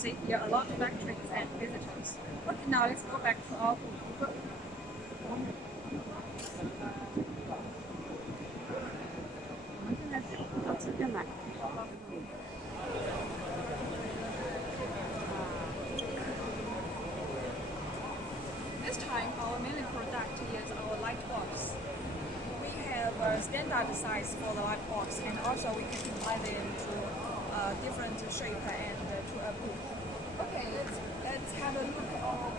see here a lot of factories and visitors. Okay, now let's go back to our booth. This time, our main product is our light box. We have a standard size for the light box, and also we can combine them to different shape and to a booth. Okay, let's have a look at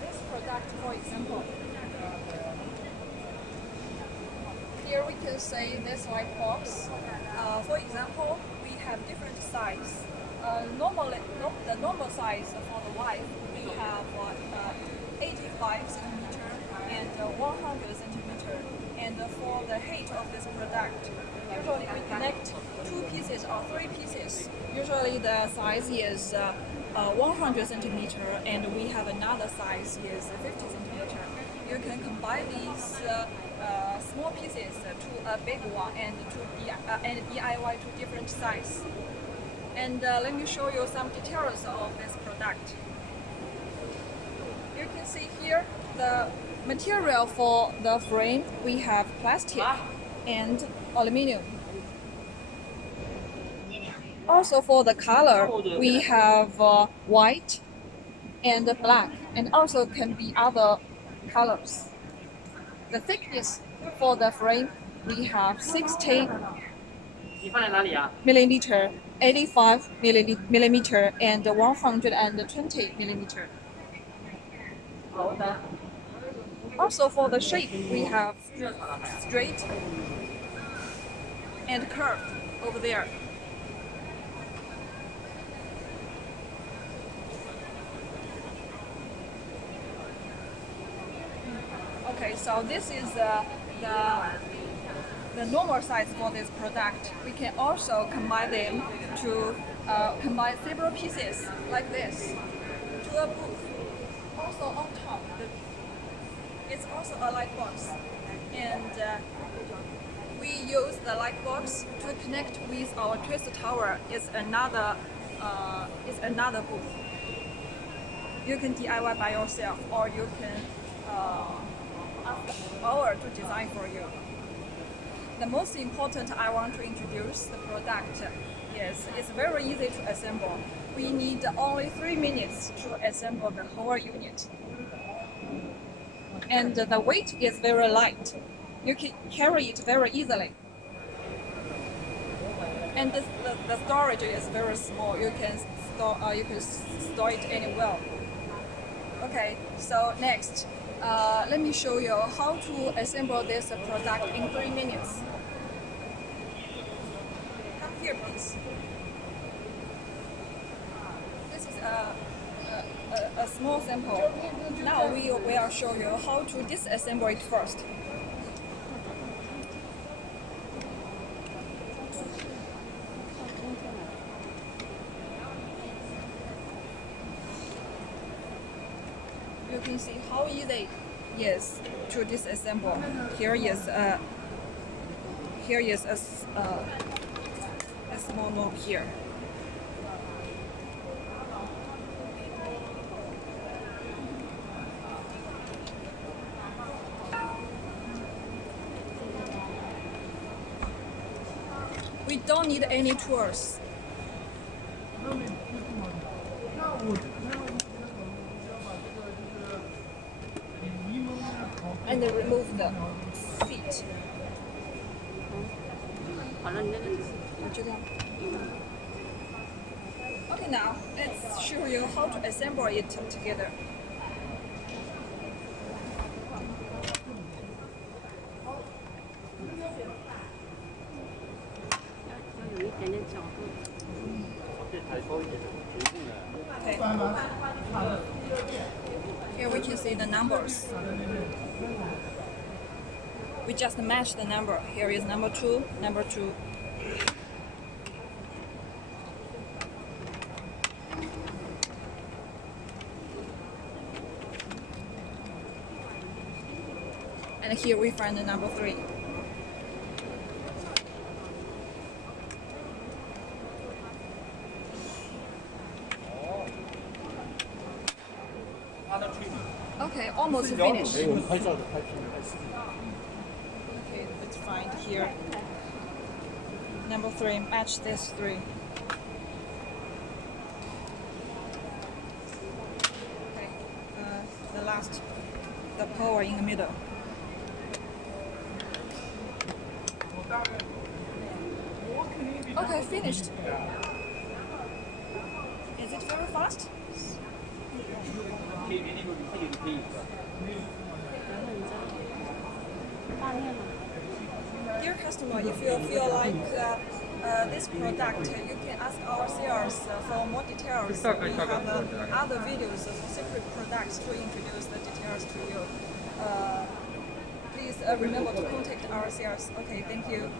this product, for example. Here we can see this light box. For example, we have different size. The normal size for the light, we have 85 centimeter and 100 centimeter. And for the height of this product, usually we connect 2 pieces or 3 pieces. Usually the size is 100 centimeter, and we have another size is 50 centimeter. You can combine these small pieces to a big one and DIY to different size. And let me show you some details of this product. You can see here the material for the frame. We have plastic and aluminum. Also for the color, we have white and black, and also can be other colors. The thickness for the frame, we have 60 millimeter, 85 millimeter, and 120 millimeter. Also for the shape, we have straight and curved over there. Okay, so this is the normal size for this product. We can also combine them to combine several pieces like this to a booth. Also on top, it's also a light box, and we use the light box to connect with our twist tower. It's another booth. You can DIY by yourself, or you can ask our to design for you. The most important I want to introduce the product is it's very easy to assemble. We need only 3 minutes to assemble the whole unit. And the weight is very light. You can carry it very easily. And the storage is very small. You can store it anywhere. Okay, so next, let me show you how to assemble this product in 3 minutes. Come here, please. This is a small sample. Now we will show you how to disassemble it first. You can see how easy it is to disassemble. Here is a small knob here. We don't need any tools. And remove the feet. Okay, now let's show you how to assemble it together. Okay. Here we can see the numbers. We just match the number. Here is number 2, number 2. And here we find the number 3. almost finished. 我们拍照的拍片拍视频。 Okay, let's find here. Number 3, match this 3. Okay, the last, the power in the middle. Okay, finished. Is it very fast? Dear customer, if you feel like this product, you can ask our sales for more details. We have other videos for secret products to introduce the details to you. Please remember to contact our sales. Okay, thank you.